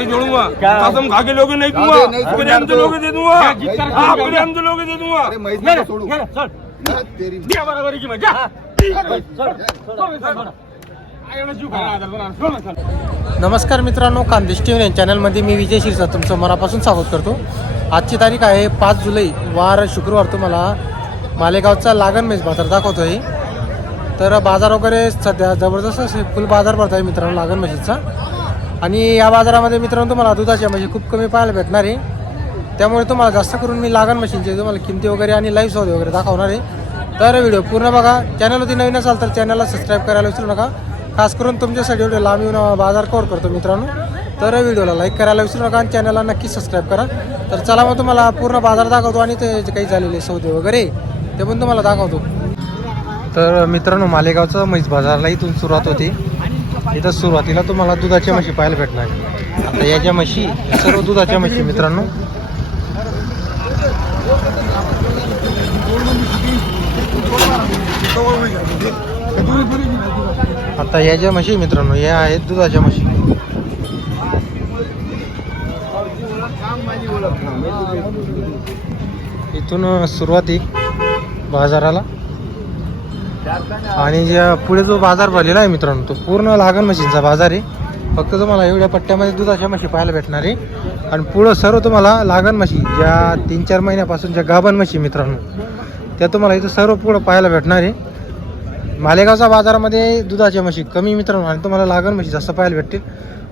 नहीं जोड़ूंगा? कसम खा के लोगे नहीं दूंगा हम तो तो। लोगे दे दूंगा मेरे हम तो लोगे दे दूंगा द्या बरोबरी की मजा. नमस्कार मित्रांनो कांदेश टी व्ही चॅनलमध्ये मी विजय शिरसा तुमचं मनापासून स्वागत करतो. आजची तारीख आहे पाच जुलै वार शुक्रवार. तुम्हाला मालेगावचा लागण मेज बाजार दाखवतो आहे तर बाजार वगैरे सध्या जबरदस्त असे फुल बाजार भरत आहे मित्रांनो लागण म्हशीचा आणि या बाजारामध्ये मित्रांनो तुम्हाला दुधाच्या म्हणजे खूप कमी पाहायला भेटणार आहे. त्यामुळे तुम्हाला जास्त करून मी लागण मशीनचे तुम्हाला किमती वगैरे आणि लाईव्ह सौदे वगैरे दाखवणार आहे. तर व्हिडिओ पूर्ण बघा. चॅनलवरती नवीन असाल तर चॅनलला सबस्क्राईब करायला विसरू नका. खास करून तुमच्यासाठी एवढे लांब येऊन बाजार कवर करतो मित्रांनो. तर व्हिडिओला लाईक करायला विसरू नका आणि चॅनलला नक्की सबस्क्राईब करा. तर चला मग तुम्हाला पूर्ण बाजार दाखवतो आणि ते जे काही झालेले सौदे वगैरे ते पण तुम्हाला दाखवतो. तर मित्रांनो मालेगावचं म्हैस बाजारला इथून सुरुवात होते. इथं सुरुवातीला तुम्हाला दुधाच्या म्हशी पाहायला भेटणार. आता या ज्या म्हशी सर्व दुधाच्या म्हशी मित्रांनो. आता या ज्या म्हशी मित्रांनो या आहेत दुधाच्या म्हशी. इथून सुरुवात आहे बाजाराला. आणि ज्या पुढे जो बाजार भरलेला आहे मित्रांनो तो पूर्ण लागण म्हशींचा बाजार आहे. फक्त तुम्हाला एवढ्या पट्ट्यामध्ये दुधाच्या म्हशी पाहायला भेटणार आहे. आणि पुढं सर्व तुम्हाला लागण म्हशी ज्या तीन चार महिन्यापासून ज्या गाभण म्हशी मित्रांनो त्या तुम्हाला इथं सर्व पुढं पाहायला भेटणार आहे. मालेगावच्या बाजारामध्ये दुधाच्या म्हशी कमी मित्रांनो आणि तुम्हाला लागण म्हशी जास्त पाहायला भेटतील.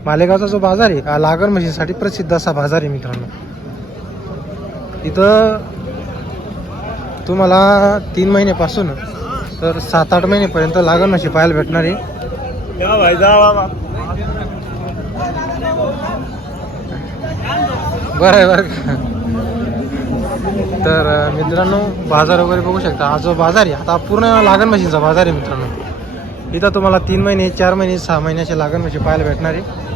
मालेगावचा जो बाजार आहे हा लागण म्हशीसाठी प्रसिद्ध असा बाजार आहे मित्रांनो. इथं तुम्हाला तीन महिन्यापासून तर सात आठ महिनेपर्यंत लागण म्हशी पाहायला भेटणार. आहे बरं आहे बरं तर मित्रांनो बाजार वगैरे बघू शकता. हा जो बाजार आहे आता पूर्ण लागण म्हशींचा बाजार आहे मित्रांनो. इथं तुम्हाला तीन महिने चार महिने सहा महिन्याचे लागण म्हशी पाहायला भेटणार. आहे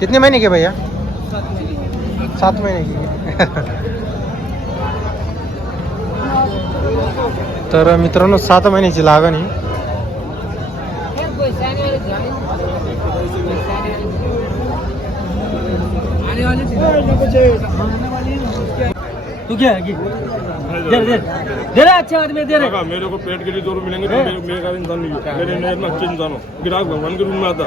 कितने महीने के भैया? सात महीने की. तर मित्रांनो सात महिन्याची लागण आहे तू घे दे अच्छे आदमी मेरे को पेट के लिए दो रुपये मिलेंगे तो मेरे मेरे का इंसान नहीं है। मेरे अच्छे इंसान हो। ग्राहक भगवान के रूप में आता।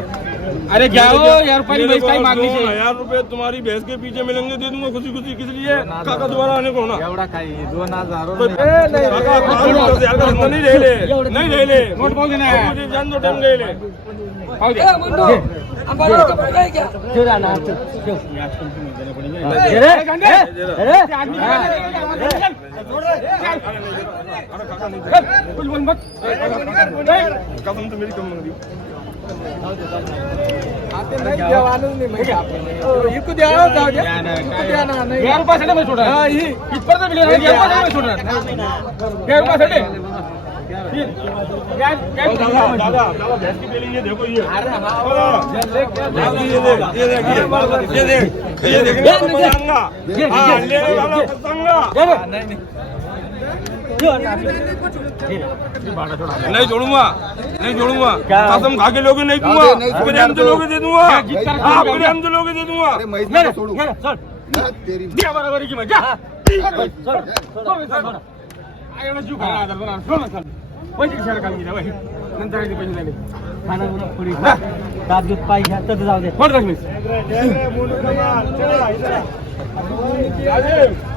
अरे जाओ यार मेरे भैंस को का ही दो से हजार रुपए तुम्हारी भैंस के पीछे मिलेंगे दे दूंगा खुशी खुशी किस लिए काका दोबारा आने को ना एवढा काही दोन हजार तो- का धंधा नहीं रहे नहीं रहे नोट बोल देना है. मुझे जान दो टाइम ले पाहू दे. घे. ठेव जा ना, ठेव, ठेव. दे रे, दे, दे रे. हा. अरे काका नहीं चल, कुछ बोल मत. कसम तो मेरी कम मांग या रुपयासाठी मी सोडणार. इथपर्यंत मिळेल, या रुपयासाठी नहीं छोड़ूंगा नहीं छोड़ूंगा कसम खा के लोगे नहीं दूंगा अबे हम तो लोगे दे दूंगा क्या हम तो लोगे दे दूंगा अरे मैं की मजा. कशाला काम केलं. नंतर ते पैसे झाले खाना पुढे. दात दूध पाय घ्या तर जाऊ दे. फोन रख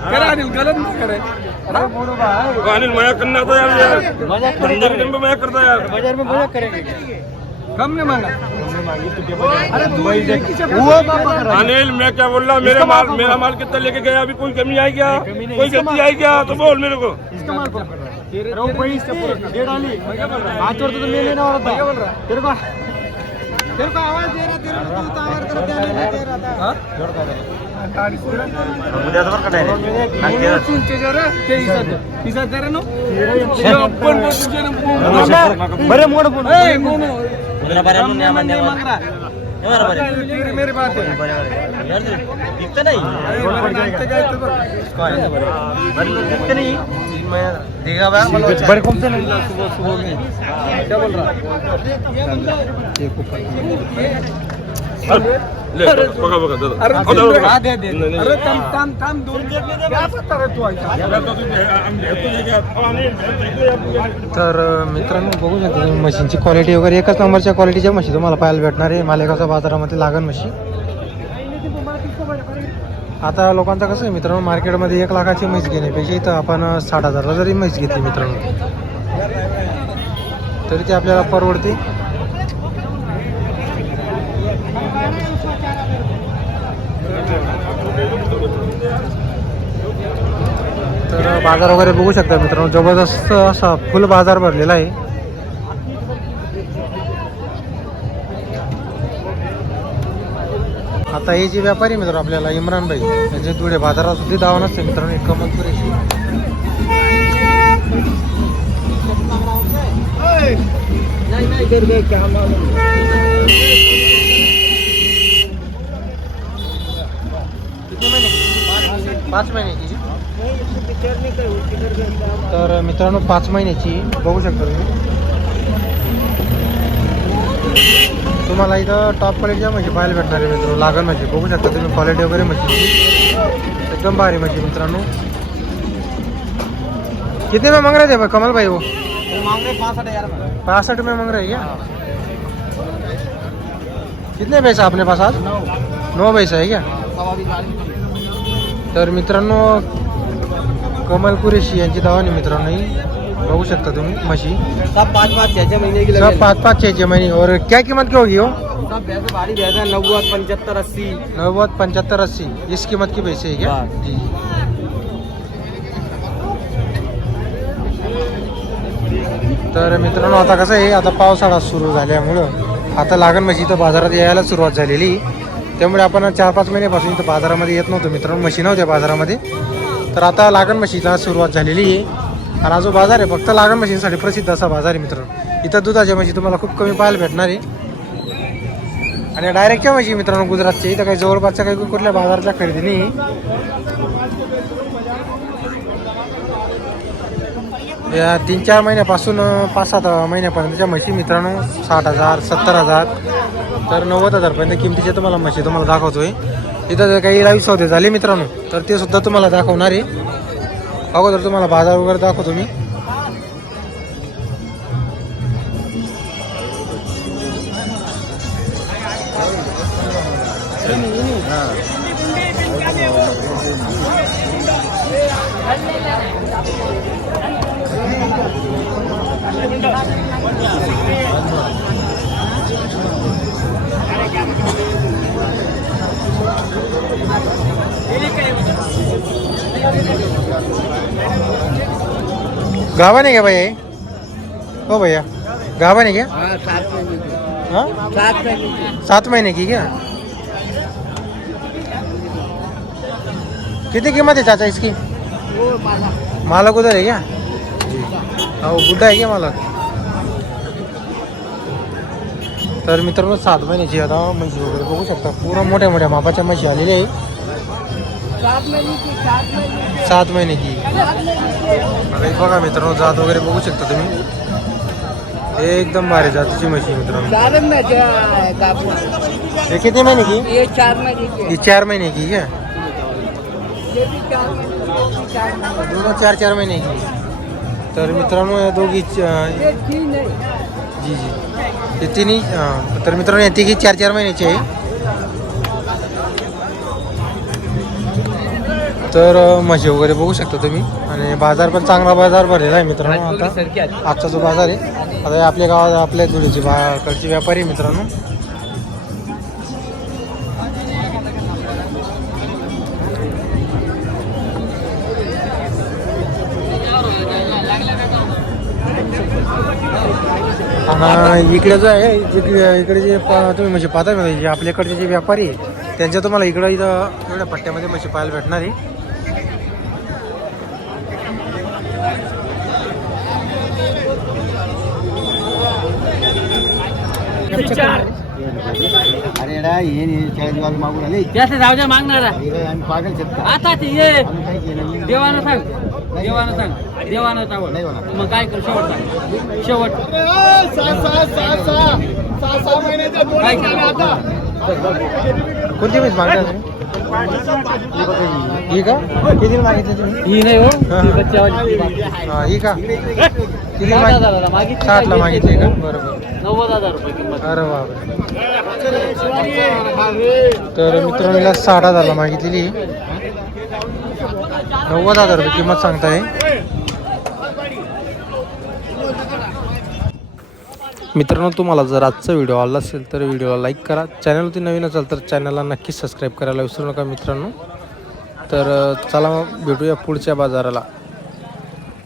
सारा संजोग पाच मैं नऊशे अनिल मया करना था यार. यार धंधे के टाइम पे मया करता यार. बाजार में मजा करेंगे कम नहीं मांगा. अरे तू वो बाबा कर अनिल मैं क्या बोल रहा मेरे माल मेरा माल कितना लेके गया? अभी कोई कमी आई क्या? कोई गलती आई क्या? तो बोल मेरे को। इसका माल कर? रहा है। हाथ जोड़ तो मैं लेने वाला था तेरे को तेरे को आवाज दे रहा तेरे को तो आवाज कर दे रहा था। हां? बरे मोड मेरे बात है। बड़े कौन से नहीं सुबह सुबह में क्या बोल रहा ले बघा बघा दादा अरे हो, दादा, बघा. दे। दे नाही, नाही. अरे थांब थांब थांब दोन तर मित्रांनो बघू शकता तुम्ही मशीनची क्वालिटी वगैरे. एकच नंबरच्या क्वालिटीच्या म्हशी तुम्हाला पाहायला भेटणार आहे. मालेगावच्या बाजारामध्ये लागण म्हशी आता लोकांचं कसं आहे मित्रांनो मार्केटमध्ये एक लाखाची म्हैस घेण्यापेक्षा इथं आपण साठ हजारला जरी म्हैस घेतली मित्रांनो. तरी ते आपल्याला परवडते. तर बाजार वगैरे बघू शकता मित्रांनो जबरदस्त असा फुल बाजार भरलेला आहे. आता हे जे व्यापारी मित्र आपल्याला इम्रान भाई म्हणजे धुळे बाजारात सुद्धा दावा नसते मित्रांनो एक कमल पुरेशी. पाच महिन्याची. तर मित्रांनो पाच महिन्याची बघू शकता तुम्ही. तुम्हाला इथं टॉप क्वालिटीच्या म्हणजे पाहायला भेटणार आहे मित्रांनो. लागण म्हशी बघू शकता तुम्ही क्वालिटी वगैरे म्हशी एकदम भारी म्हशी मित्रांनो. कितने में मांग रहे थे भाई? कमल भाई वो. में पासठ में मांग रहे क्या? कितने पैसा आपने पास आज? नौ पैसा आहे क्या? तर मित्रांनो कमल कुरेशी यांची दावानी मित्रांनो ही. बघू शकता तुम्ही म्हशी. सब पाँच पाँच छः छः महीने की सब पाच पाच छः छः महीने. और क्या कीमत क्या होगी वो सब भैंस भारी भैंस है नब्बे पंचहत्तर अस्सी. नव्वद पंच्याहत्तर अस्सी. इस कीमत की पैसे है क्या। जी। तर मित्रांनो आता कसं आहे आता पावसाळा सुरू झाल्यामुळं आता लागण म्हशी इथं बाजारात यायला सुरुवात झालेली. त्यामुळे आपण चार पाच महिन्यापासून इथं बाजारामध्ये येत नव्हतो मित्रांनो म्हशी नव्हत्या बाजारामध्ये. तर आता लागण म्हशीला सुरुवात झालेली आहे. आणि हा जो बाजार आहे फक्त लागण म्हशींसाठी प्रसिद्ध असा बाजार आहे मित्रांनो. इथं दुधाच्या म्हशी तुम्हाला खूप कमी पाहायला भेटणार आहे. आणि डायरेक्टच्या म्हशी मित्रांनो गुजरातच्या इथं काही जवळपासच्या काही कुठल्या बाजाराच्या खरेदी नाही. या तीन चार महिन्यापासून पाच सात महिन्यापर्यंतच्या म्हशी मित्रांनो साठ हजार सत्तर हजार तर नव्वद हजारपर्यंत किमतीच्या तुम्हाला म्हशी तुम्हाला दाखवतोय. इथं जर काही लाईव्ह सौदे झाले मित्रांनो तर ते सुद्धा तुम्हाला दाखवणार आहे. अगोदर तुम्हाला बाजार वगैरे दाखवतो मी. गावा नाही का भैया हे? हो भैया गावा नाही क्या? हाँ सात महीने की। हाँ? क्या? कितनी कीमत है चाचा इसकी? माला। मालक उधर है क्या? हाँ वो बुड्ढा है क्या मालक तर मित्रांनो सात महिन्याची आता म्हशी वगैरे बघू शकता. पुरा मोठ्या मोठ्या मापाच्या म्हशी आलेल्या आहे सात महिन्याची. महिने की आता बघा मित्रांनो जात वगैरे बघू शकता तुम्ही. एकदम भारी जातीची म्हशी मित्रांनो. हे किती महिने की ही चार महिने की? चार की क्या ये चार चार महिने की तर मित्रांनो या दोघी जी जी. हे तिन्ही तर मित्रांनो या तिघी चार चार महिन्याची आहे. तर म्हशी वगैरे बघू शकता तुम्ही. आणि बाजार पण चांगला बाजार भरलेला आहे मित्रांनो आता. आजचा जो बाजार आहे आता आपल्या गावात आपल्या धुळीचे बा कडचे व्यापारी आहे मित्रांनो. आणि इकडे जो आहे इकडे इकडे जे पा- तुम्ही म्हशी पाहता ना जे आपल्याकडचे जे व्यापारी आहे त्यांच्या तुम्हाला इकडं इथं एवढ्या पट्ट्यामध्ये म्हशी पाहायला भेटणार आहे. अरे डा हे चाळीस मागून आले. जास्त जाऊ द्या मागणारा हे पागल आता ते ये. देवानं सांग. देवानं सांग. देवानं सांग. होणार. मग काय कर? शेवट सांग. शेवट. काय? कोणती मागणार ही का? किती मागितली तुम्ही? ही नाही हो. हा. ही बच्चावाली. हा, ही का? किती साठ मागितली? हजाराला मागितली साठला मागितली का? बरोबर. नव्वद हजार रुपये किंमत. अरे बापरे. तर मित्रांनो हिला साठ हजारला मागितलेली नव्वद हजार रुपये किंमत सांगताय. मित्रांनो तुम्हाला जर आजचा व्हिडिओ आवडला असेल तर व्हिडिओला लाईक करा. चॅनलवरती नवीन असाल तर चॅनलला नक्कीच सबस्क्राईब करायला विसरू नका मित्रांनो. तर चला मग भेटूया पुढच्या बाजाराला.